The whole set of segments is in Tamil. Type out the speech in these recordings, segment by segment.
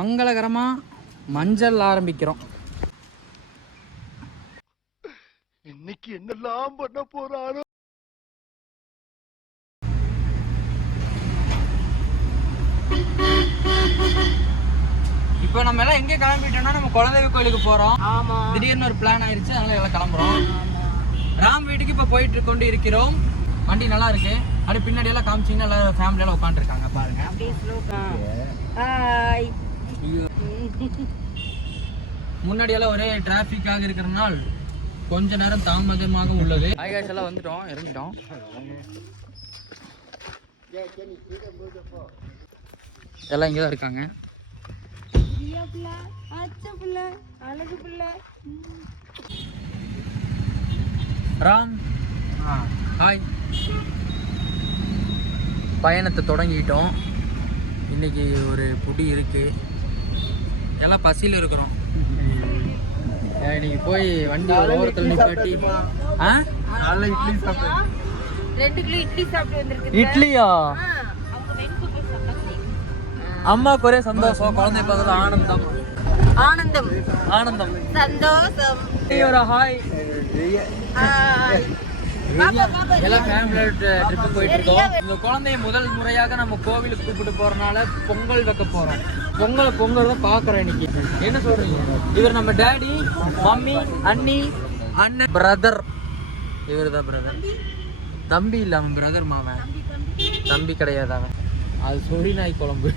மங்களகரமா மஞ்சள் ஆரம்பிக்கிறோம். இன்னைக்கு என்னெல்லாம் பண்ண போறாரோ. இப்போ நம்ம எல்லாம் எங்கே கிளம்பிட்டோம்னா நம்ம குலதெய்வ கோயிலுக்கு போறோம். திடீர்னு ஒரு பிளான் ஆயிடுச்சு, அதனால எல்லாம் கிளம்புறோம். ராம் வீட்டுக்கு இப்போ போயிட்டு கொண்டு இருக்கிறோம். வண்டி நல்லா இருக்கு. அப்படியே பின்னாடி எல்லாம் காமிச்சிங்கன்னா எல்லாரும் ஃபேமிலியெல்லாம் உட்காந்துருக்காங்க பாருங்க. முன்னாடி எல்லாம் ஒரே டிராஃபிக்காக இருக்கிறதுனால கொஞ்ச நேரம் தாமதமாக உள்ளது. ஆகாஷ் எல்லாம் வந்துட்டோம், இறங்கிட்டோம். எல்லாம் இங்கே தான் இருக்காங்க. ராம் ஹாய். பயணத்தை தொடங்கிட்டோம். இன்னைக்கு ஒரு புடி இருக்கு. எல்லாம் பசியில் இருக்கிறோம். இன்னைக்கு போய் வண்டி ஓரத்தில் நிப்பாட்டி இட்லியா அம்மாக்கு ஒரே சந்தோஷம். குழந்தை பார்க்கறது ஆனந்தம் ஆனந்தம் ஆனந்தம் சந்தோஷம். ஒரு ஹாய். எல்லாம் ஃபேமிலியோட ட்ரிப்பு போயிட்டு இருக்கோம். இந்த குழந்தைய முதல் முறையாக நம்ம கோவிலுக்கு கூப்பிட்டு போறதுனால பொங்கல் வைக்க போறோம். பொங்கல் தான் பாக்குறோம் இன்னைக்கு. என்ன சொல்றீங்க? இவர் நம்ம டேடி, மம்மி, அண்ணி, அண்ணன், பிரதர். இவர் தான் பிரதர். தம்பி இல்லை, அவன் பிரதர். மாவன் தம்பி கிடையாது, அவன் அது சொடி நாய் குழம்பு.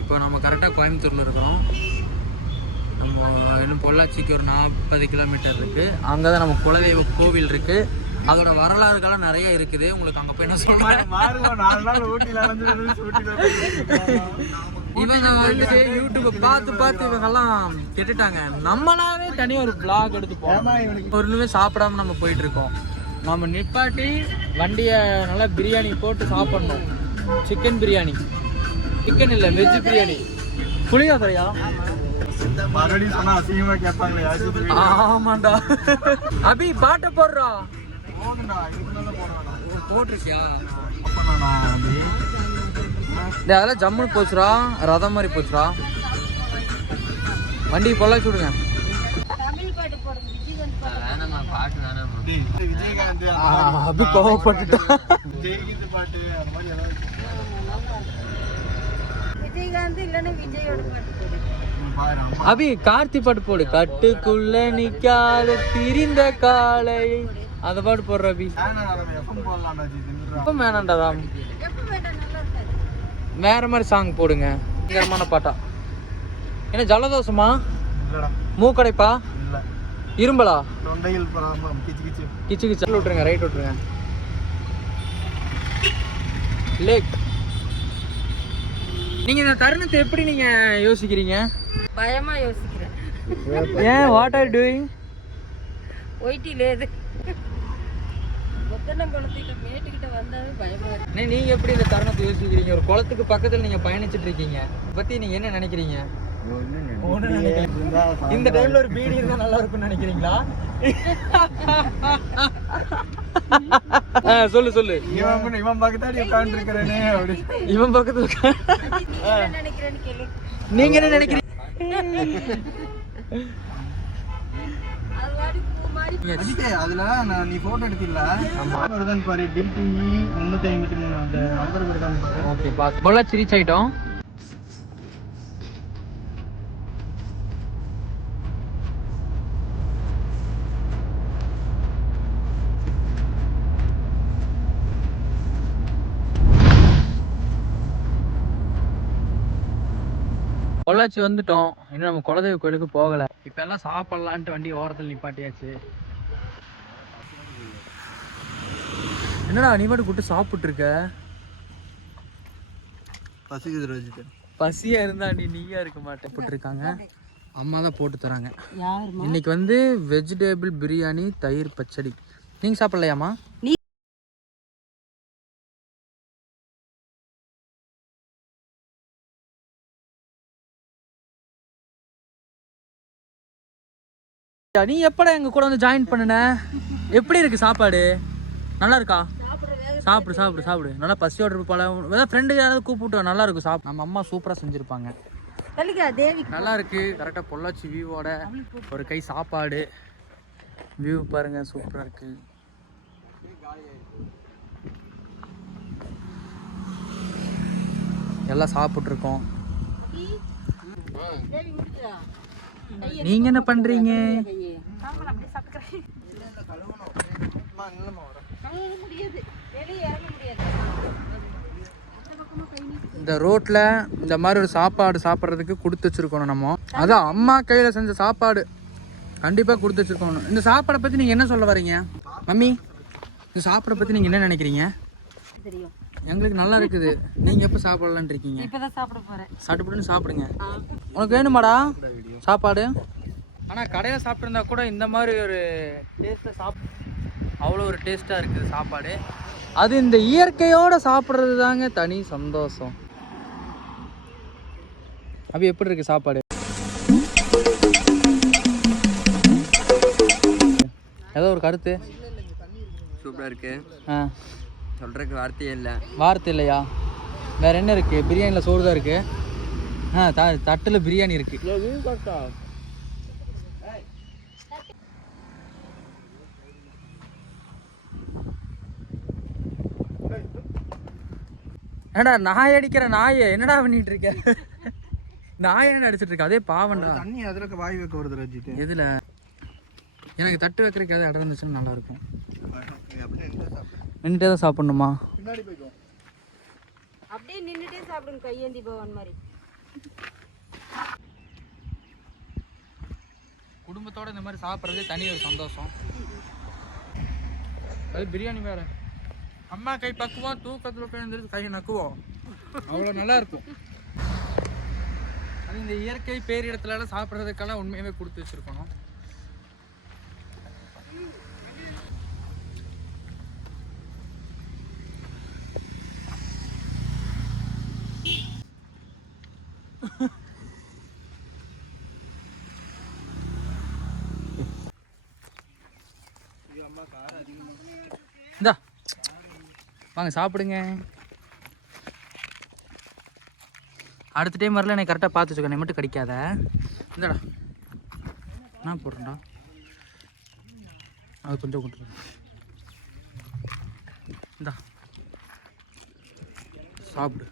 இப்போ நம்ம கரெக்டாக கோயம்புத்தூர்ல இருக்கிறோம். நம்ம இன்னும் பொள்ளாச்சிக்கு ஒரு 40 கிலோமீட்டர் இருக்குது. அங்கே தான் நம்ம குலதெய்வ கோவில் இருக்குது. அதோட வரலாறுகள்லாம் நிறைய இருக்குது. உங்களுக்கு அங்கே போய் என்ன சொல்கிறேன். இவங்க வந்துட்டு யூடியூப்பை பார்த்து இவங்கெல்லாம் கெட்டுட்டாங்க. நம்மளாவே தனியாக ஒரு பிளாக் எடுத்துப்போம். ஒரு நிமிஷம் சாப்பிடாம நம்ம போயிட்டு இருக்கோம். நம்ம நிப்பாட்டி வண்டியை நல்லா பிரியாணி போட்டு சாப்பிட்ணும். சிக்கன் பிரியாணி, சிக்கன் இல்லை வெஜ் பிரியாணி. புளியோதரையா? ஆமாண்டா. அபி பாட்ட போடுறா. போட்டிருக்கியா? அதெல்லாம் ஜம்முன்னு போச்சுரா, ரதம் மாதிரி போச்சுரா. வண்டி பொள்ளாச்சி விடுங்க. அபி கோவப்பட்டுட்டா. அபி கார்த்தி பாட்டு போடு. கட்டுக்குள்ள நிக்காத திரிந்த காலை, அந்த பாட்டு போடுற அபி. வேணாண்டா ராம், வேற மாதிரி சாங் போடுங்க. பயங்கரமான பாட்டா. என்ன ஜலதோஷமா? மூக்கடைப்பா? இரும்பலா? கிச்சு கிச்சு விட்டுருங்க. ரைட் விட்டுருங்க. லேக். நீங்க இந்த தருணத்தை எப்படி நீங்க யோசிக்கிறீங்க? பயமா யோசிக்கிறேன். ஏன்? What are doing? ஒயிட்டி லேது ஒத்தனை குளத்துக்கிட்ட மேட்டுக்கிட்ட வந்தாவே பயமா இருக்கு. நீங்க எப்படி இந்த தருணத்தை யோசிக்கிறீங்க? ஒரு குளத்துக்கு பக்கத்துல நீங்க பயணிச்சுட்டு இருக்கீங்க. பத்தி நீங்க என்ன நினைக்கிறீங்க? இந்த டைம்ல ஒரு பீடி இருந்தா நல்லா இருக்கும்னு நினைக்கிறீங்களா? சொல்லு. இவன் பக்கத்துல உட்கார்ந்து இருக்கிறேனே அப்படி. இவன் பக்கத்துல நினைக்கிறேன்னு கேளு. நீங்க என்ன நினைக்கிறீங்க? அதுல நீ போட்டோ எடுத்தில்ல? பாரு டில்டி 353 அந்த நம்பர் இருக்கான்னு பாரு. Okay pass. பொள்ளாச்சி ரீச் ஆயிட்டோம். பொள்ளாச்சி வந்துட்டோம். இன்னும் நம்ம குலதெய்வ கோயிலுக்கு போகலை. இப்போ எல்லாம் சாப்பிட்லான்ட்டு வண்டி ஓரத்தில் நிப்பாட்டியாச்சு. என்னடா நீ மட்டும் கூட்டு சாப்பிட்டு இருக்க? பசியா இருந்தா நீயா இருக்க மாட்டேன். போட்டுருக்காங்க. அம்மா தான் போட்டு தராங்க. இன்னைக்கு வந்து வெஜிடபிள் பிரியாணி, தயிர் பச்சடி. நீங்க சாப்பிடலையாமா? நீ எப்படா எங்க கூட வந்து ஜாயின் பண்ணுன? எப்படி இருக்கு சாப்பாடு? நல்லா இருக்கா? சாப்பிடு சாப்பிடு சாப்பிடு. நல்லா பசியோட இருப்பாள். ஏதாவது ஃப்ரெண்டு யாராவது கூப்பிட்டு நல்லா இருக்கும் சாப்பிடு. நம்ம அம்மா சூப்பராக செஞ்சுருப்பாங்க. நல்லா இருக்கு. கரெக்டாக பொள்ளாச்சி வியூவோட ஒரு கை சாப்பாடு. வியூ பாருங்க சூப்பராக இருக்கு. எல்லாம் சாப்பிட்ருக்கோம். நீங்க என்ன பண்றீங்க? இந்த ரோட்ல இந்த மாதிரி ஒரு சாப்பாடு சாப்பிட்றதுக்கு கொடுத்து வச்சிருக்கணும் நம்ம. அதான் அம்மா கையில செஞ்ச சாப்பாடு கண்டிப்பா கொடுத்து வச்சிருக்கணும். இந்த சாப்பாடை பத்தி நீங்க என்ன சொல்ல வரீங்க மம்மி? இந்த சாப்பாடை பத்தி நீங்க என்ன நினைக்கிறீங்க? எங்களுக்கு நல்லா இருக்குது. நீங்க எப்ப சாப்பிடலான்னு இருக்கீங்க? இப்பதான் சாப்பிட போறேன். சட்டுப்பட்டுன்னு சாப்பிடுங்க. உனக்கு வேணுமாடா சாப்பாடு? ஆனா கடையில சாப்பிட்டுருந்தா கூட இந்த மாதிரி ஒரு டேஸ்ட்ல அவ்வளோ ஒரு டேஸ்டா இருக்குது சாப்பாடு. அது இந்த இயற்கையோட சாப்பிட்றது தாங்க தனி சந்தோஷம். அப்படி எப்படி இருக்கு சாப்பாடு? ஏதோ ஒரு கருத்து? சூப்பராக இருக்கு. சொல்கிறதுக்கு வார்த்தை இல்லையா? வேற என்ன இருக்கு? பிரியாணியில் சோறு தான் இருக்கு. தட்டில் பிரியாணி இருக்கு. என்னடா நாய் அடிக்கிற நாயை என்னடா பண்ணிட்டு இருக்க? நாய் என்ன அடிச்சிட்டு இருக்க? அதே பாவண்டா. தண்ணி அதில் வாய் வைக்க வருது ரஜித். எதுல? எனக்கு தட்டு வைக்கிறதுக்கு எதாவது இடம் இருந்துச்சுன்னா நல்லா இருக்கும். நின்றுட்டே தான் சாப்பிடணுமா? பின்னாடி போய்க்கோ. அப்படியே நின்னுட்டே சாப்பிடுங்க கையேந்தி பவன் மாதிரி. குடும்பத்தோட இந்த மாதிரி சாப்பிட்றதே தனி ஒரு சந்தோஷம். அது பிரியாணி வேற. அம்மா கை பக்குவோம், தூக்கத்தில் போய் கையை நக்குவோம். அவ்வளோ நல்லா இருக்கும். அது இந்த இயற்கை பேரிடத்துல சாப்பிட்றதுக்கெல்லாம் உண்மையாகவே கொடுத்து வச்சிருக்கணும். இந்தா வாங்க சாப்பிடுங்க. அடுத்த டைம் வரல எனக்கு கரெக்டாக பார்த்து வச்சுக்கோ. நீ மட்டும் கடிக்காத. இந்தடா நான் போடுறேன்டா. அது கொஞ்சம் கொண்டு இந்தா சாப்பிடு.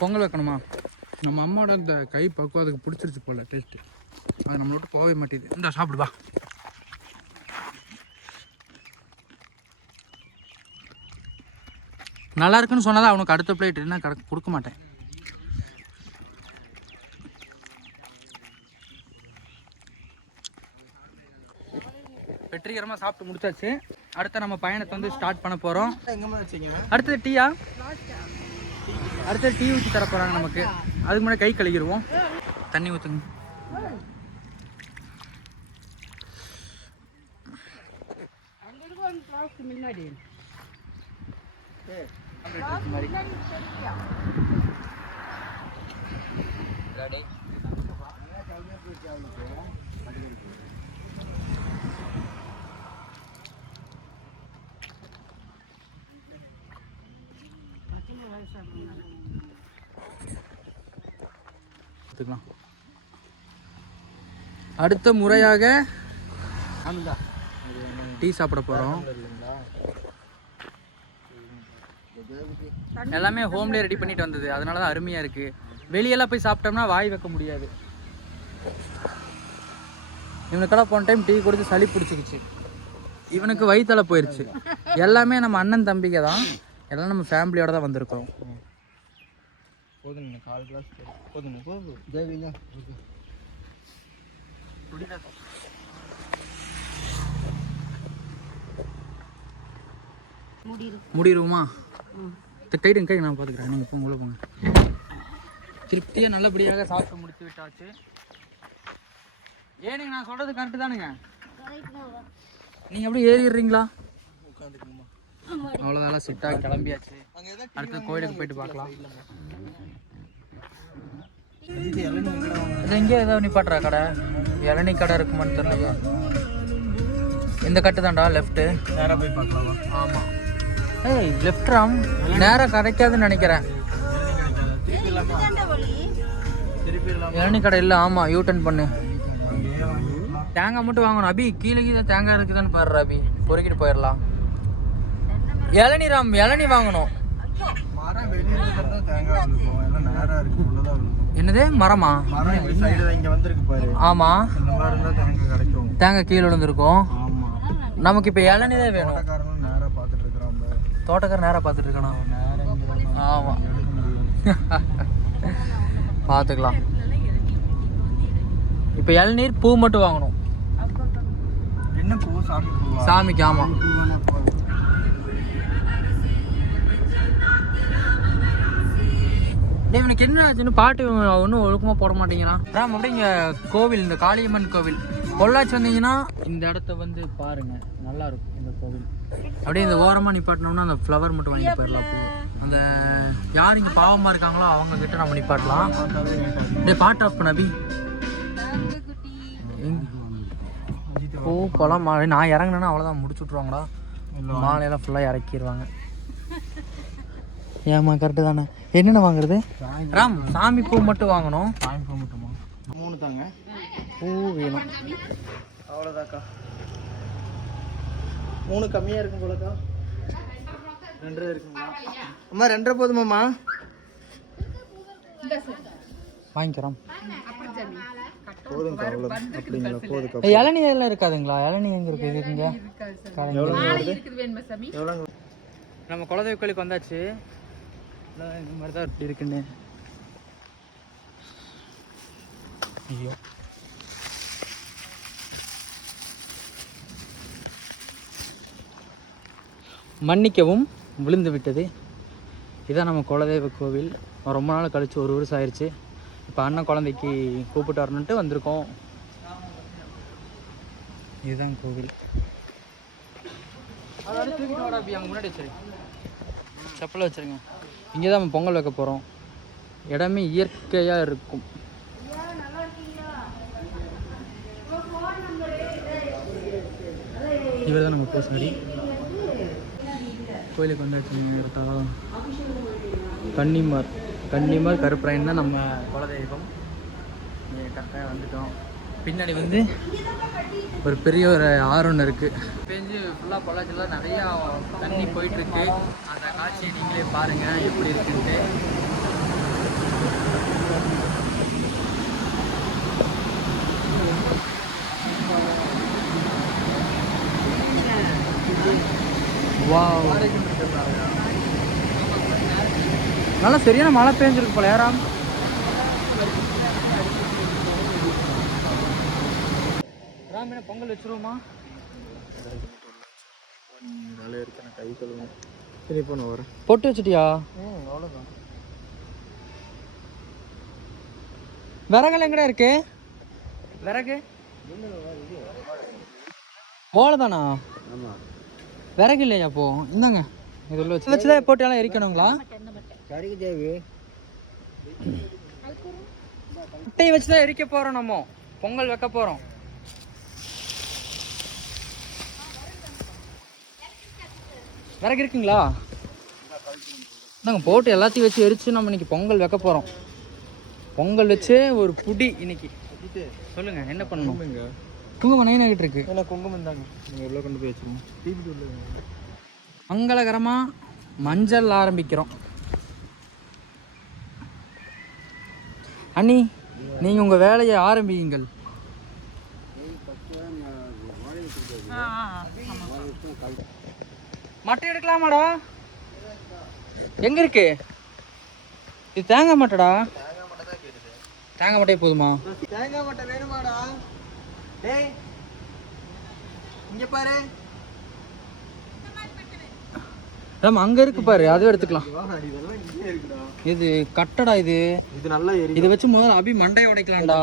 பொங்கல் வைக்கணுமா? நம்ம அம்மாவோட அந்த கை பக்குவம் அதுக்கு பிடிச்சிருச்சு போல டேஸ்ட்டு. அது நம்மளை விட்டு போகவே மாட்டேது. இந்த சாப்பிடுவா. நல்லா இருக்குன்னு சொன்னதான் அவனுக்கு அடுத்த பிளேட் என்ன கொடுக்க மாட்டேன். வெற்றிகரமாக சாப்பிட்டு முடிச்சாச்சு. அடுத்த நம்ம பயணத்தை வந்து ஸ்டார்ட் பண்ண போகிறோம். அடுத்தது டீயா? அடுத்தது டீ ஊற்றி தர போகிறாங்க நமக்கு. அதுக்கு முன்னாடி கை கழுகிடுவோம். தண்ணி ஊற்றுங்க. அடுத்த முறையாக டீ சாப்பிட போகிறோம். எல்லாமே ஹோம்லேயே ரெடி பண்ணிட்டு வந்தது. அதனால தான் அருமையாக இருக்குது. வெளியெல்லாம் போய் சாப்பிட்டோம்னா வாய் வைக்க முடியாது. இவனுக்கெல்லாம் போன டைம் டீ குடிச்சு சளி பிடிச்சிக்கிச்சு. இவனுக்கு வயிற்றால போயிடுச்சு. எல்லாமே நம்ம அண்ணன் தம்பிங்க தான். எல்லாம் நம்ம ஃபேமிலியோட தான் வந்திருக்கோம். போதுங்க 4 கிளாஸ் போதுங்க. போதும் ஜெயவினா முடிடுவோமா? டைட்டுங்க கை நான் பார்த்துக்கிறேன். நீங்கள் போங்க உள்ள போங்க. திருப்தியாக நல்லபடியாக சாப்பிட்டு முடித்து விட்டாச்சு. ஏனுங்க நான் சொல்கிறது கரெக்டு தானுங்க? நீங்கள் எப்படி ஏறிடுறீங்களா? அவ்வளோதான் சிட்டாக கிளம்பியாச்சு. அடுத்த கோயிலுக்கு போயிட்டு பார்க்கலாம். இது எங்கே ஏதாவது நிப்பாட்டுறா கடை? இளநீ கடை இருக்குமான்னு தெரியல. இந்த கட்டு தான்டா லெஃப்ட்டு. நேராக போய் பார்க்கலாமா? ஆமாம். ஏய் லெஃப்ட் ராம், நேராக கிடைக்காதுன்னு நினைக்கிறேன். இளநீ கடை இல்லை. ஆமாம், யூ-டர்ன் பண்ணு. தேங்காய் மட்டும் வாங்கணும் அபி. கீழே கீழே தேங்காய் இருக்குதான்னு பாரு அபி, பொறுக்கிட்டு போயிடலாம். இளநீ ராம், இளநீ வாங்கணும். மரம் வெளியே தான் தேங்காய் இருக்கும், எல்லாம் நேராக இருக்கு, உள்ளதான் இருக்கும். என்னது மரமா? மரம் இந்த சைடு இங்கே வந்திருக்கு பாரு. ஆமாம், இந்த மாதிரி இருந்தால் தேங்காய் கிடைக்கும். தேங்காய் கீழே விழுந்துருக்கும். ஆமாம், நமக்கு இப்போ இளநீ தான் வேணும். தோட்டக்காரனும் நேராக பார்த்துட்டு இருக்கிறான் பாரு. தோட்டக்காரர் நேராக பார்த்துட்டு இருக்கானா? நேராக இங்கே ஆமாம், பார்த்துக்கலாம். இப்போ இளநீர் பூ மட்டும் வாங்கணும். என்ன பூ? சாமி பூவா? சாமிக்கு. ஆமாம். இவனுக்கு என்ன ஆச்சுன்னு பாட்டு ஒன்றும் ஒழுக்கமாக போட மாட்டேங்கிறான். ராம் அப்படியே இங்கே கோவில், இந்த காளியம்மன் கோவில் பொள்ளாச்சி வந்தீங்கன்னா இந்த இடத்த வந்து பாருங்க, நல்லா இருக்கும் இந்த கோவில். அப்படியே இந்த ஓரமாக நிப்பாட்டினோம்னா அந்த ஃப்ளவர் மட்டும் வாங்கி போயிடலாம். பூ அந்த யார் இங்கே பாவமாக இருக்காங்களோ அவங்க கிட்ட நம்ம நிப்பாட்டலாம். இந்த பாட்டு ஆஃப் பண்ண அபி. பூ பழம் மாலை நான் இறங்கினேன்னா அவ்வளோதான், முடிச்சு விட்ருவாங்கடா. மாலையெல்லாம் ஃபுல்லாக இறக்கிடுவாங்க. ஏமா கரெக்டு தானே. என்னென்ன வாங்குறது ராம்? சாமி பூ மட்டும் வாங்கணும். சாமி பூ மட்டுமா? 3 தாங்க. பூ வேணும். அவ்வளோதாக்கா. 3 கம்மியாக இருக்கும் போலக்கா. 2 இருக்குங்களா அம்மா? 2 போதுமாம்மா? வாங்கிக்கிறோம். போதுங்க, அவ்வளோ அப்படிங்களா? போதுக்கா. இளநீ எல்லாம் இருக்காதுங்களா? இளநீ எங்கே இருக்குது? இருக்குங்க. எவ்வளோங்க? நம்ம குலதெய்வ கோயிலுக்கு வந்தாச்சு. இந்த மாதிரி தான் இப்படி இருக்குன்னு. ஐயோ, மன்னிக்கவும், விழுந்து விட்டது. இதான் நம்ம குலதெய்வ கோவில். ரொம்ப நாள் கழிச்சு, 1 வருஷம் ஆயிடுச்சு. இப்போ அண்ணன் குழந்தைக்கு கூப்பிட்டு வரணுன்ட்டு வந்திருக்கோம். இதுதான் கோவில். அதோட தூக்கிட்டு வாடா அப்படி அங்கே முன்னாடி வச்சிருங்க, செப்பலை வச்சுருங்க. இங்கே தான் நம்ம பொங்கல் வைக்க போகிறோம். இடமே இயற்கையாக இருக்கும். இவர் தான் நம்ம பூசாரி. கோயிலுக்கு வந்தாச்சுங்க. கரெக்டாக கன்னிமார் கருப்பராயன் தான் நம்ம குலதெய்வம். கரெக்டாக வந்துட்டோம். பின்னாடி வந்து ஒரு பெரிய ஒரு ஆறு ஒன்று இருக்குது. பெஞ்சு ஃபுல்லாக பொள்ளாச்சியில் நிறையா தண்ணி போயிட்டுருக்கு. அந்த காட்சியை நீங்களே பாருங்கள் எப்படி இருக்குன்ட்டு. வாவ், நல்லா சரியான மழை பெஞ்சிருக்கு போல. யாராம் ராம், பொங்கல் வச்சுருவோமா? வேலையாக இருக்கு, நான் கை கழுவுங்க. சரி, இப்போ நான் வரேன். பொட்டு வச்சுட்டியா? அவ்வளோதான். விறகுல எங்கடா இருக்கு? விறகு ஓலைதானா? விறகு இல்லையா? அப்போ இந்தாங்க, இது உள்ள வச்சுதான் போட்டு எரிக்கணுங்களா? கறிக்கு தேவை. முட்டையை வச்சுதான் எரிக்க போறோம். நம்ம பொங்கல் வைக்க போறோம். விறகு இருக்குங்களா? நாங்கள் போட்டு எல்லாத்தையும் வச்சு எரிச்சு நம்ம இன்னைக்கு பொங்கல் வைக்க போகிறோம். பொங்கல் வச்சு ஒரு புடி இன்னைக்கு. சொல்லுங்க என்ன பண்ணணும்? குங்குமம் நைனாகிட்டு இருக்கு. ஏன்னா குங்குமம் தாங்க, நீங்கள் எவ்வளோ கொண்டு போய் வச்சுருவோம். டிவி மங்களகரமாக மஞ்சள் ஆரம்பிக்கிறோம். அண்ணி, நீங்கள் உங்கள் வேலையை ஆரம்பியுங்கள். மட்டை எடுக்கலாமாடா? எங்க இருக்கு இது? தேங்காய் மட்டைடா. தேங்காய் மட்டையே போதுமா? தேங்காய் மட்டை வேணுமாடா? டேய் இங்க பாரு. அங்க இருக்கு பாரு, அதுவும் எடுத்துக்கலாம். இதெல்லாம் இங்கே இருக்குடா. இது கட்டடா. இது இது நல்லா எரி. இதை வச்சு முதல்ல அபி மண்டையை உடைக்கலாம்டா.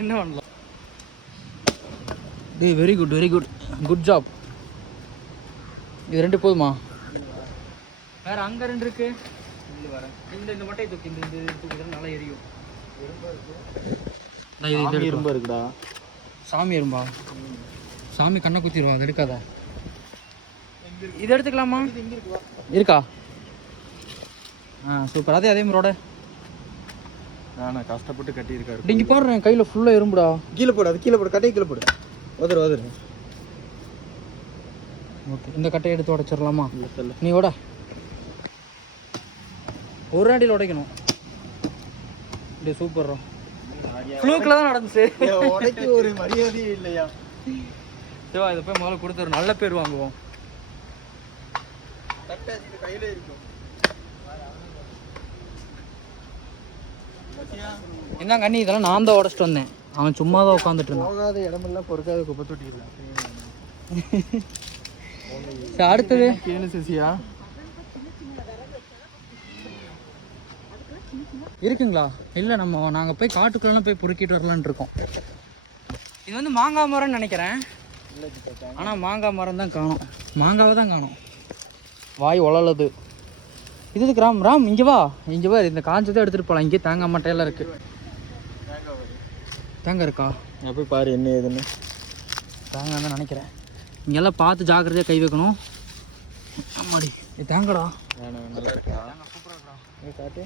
என்ன பண்ணலாம்? டேய், very good, very good, good job. இது 2 போதுமா? வேற அங்க 2 இருக்கு. இந்த மட்டையை தூக்கி இந்த தூக்கி நல்லா எரியும். இரும்பு இருக்குடா. சாமி எறும்பா? சாமி கண்ணை குத்திடுவா, அது எடுக்காத. இது எடுத்துக்கலாமா? இருக்கா? சூப்பர். அதே மாதிரி நான் கஷ்டப்பட்டு கட்டியிருக்காரு. இங்கே பாரு, என் கையில் ஃபுல்லாக எறும்புடா. கீழே போடு, அது கீழே போடு, கட்டையை கீழே போடு. ஓதரு. ஓகே, இந்த கட்டையை எடுத்து உடைச்சிடலாமா? நீ உட. ஒரு அடியில் உடைக்கணும். இப்படி சூப்பர். ஃப்ளூக்கில் தான் நடந்துச்சு. உடைக்கு ஒரு மரியாதையே இல்லையா? சிவா, இதை போய் முதல்ல கொடுத்து ஒரு நல்ல பேர் வாங்குவோம். கையில இருக்கும். என்னங்க அண்ணி, இதெல்லாம் நான் தான் உடச்சிட்டு வந்தேன். அவன் சும்மா தான் உட்காந்துட்டு இருந்தான். போகாத இடமெல்லாம் பொறுக்காத குப்பை தொட்டிக்கல. சரி, அடுத்தது கேளு சசியா. இருக்குங்களா? இல்லை, நாங்கள் போய் காட்டுக்குள்ளே போய் பொறுக்கிட்டு வரலான்னு இருக்கோம். இது வந்து மாங்காய் மரம்னு நினைக்கிறேன். ஆனால் மாங்காய் மரம் தான் காணும். மாங்காவை தான் காணும். வாய் உழலுது. இது ராம் இங்கே வா. இங்கே வா, இந்த காஞ்சதை எடுத்துகிட்டு போகலாம். இங்கே தேங்காய் மட்டையெல்லாம் இருக்குது. தேங்காய் இருக்கா? நான் போய் பாரு என்ன ஏதுன்னு. தேங்காய் தான் நினைக்கிறேன். இங்கெல்லாம் பார்த்து ஜாக்கிரதையாக கை வைக்கணும். ஆமாடி, இது தேங்காடா. நல்லா இருக்கா? சூப்பராக காட்டு.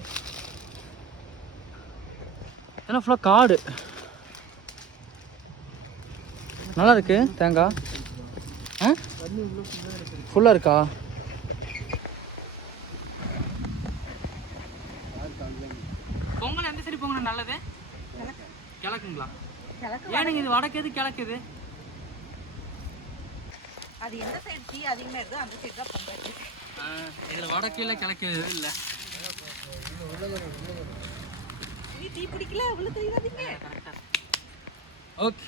ஏன்னா ஃபுல்லாக காடு. நல்லா இருக்கு தேங்காய். ஃபுல்லாக இருக்கா? பொங்கல் எந்த சரி பொங்கல் நல்லது? கிழக்குங்களா? ஏனுங்க இது வடக்கு எது கிழக்கு எது? அது எந்த சைடு டீ அதிகமாக இருக்கோ அந்த சைடு தான் பொங்கல். இதில் வடக்கு இல்லை கிழக்கு எது இல்லை. டீ பிடிக்கல, அவ்வளோ தெரியாதீங்க. ஓகே.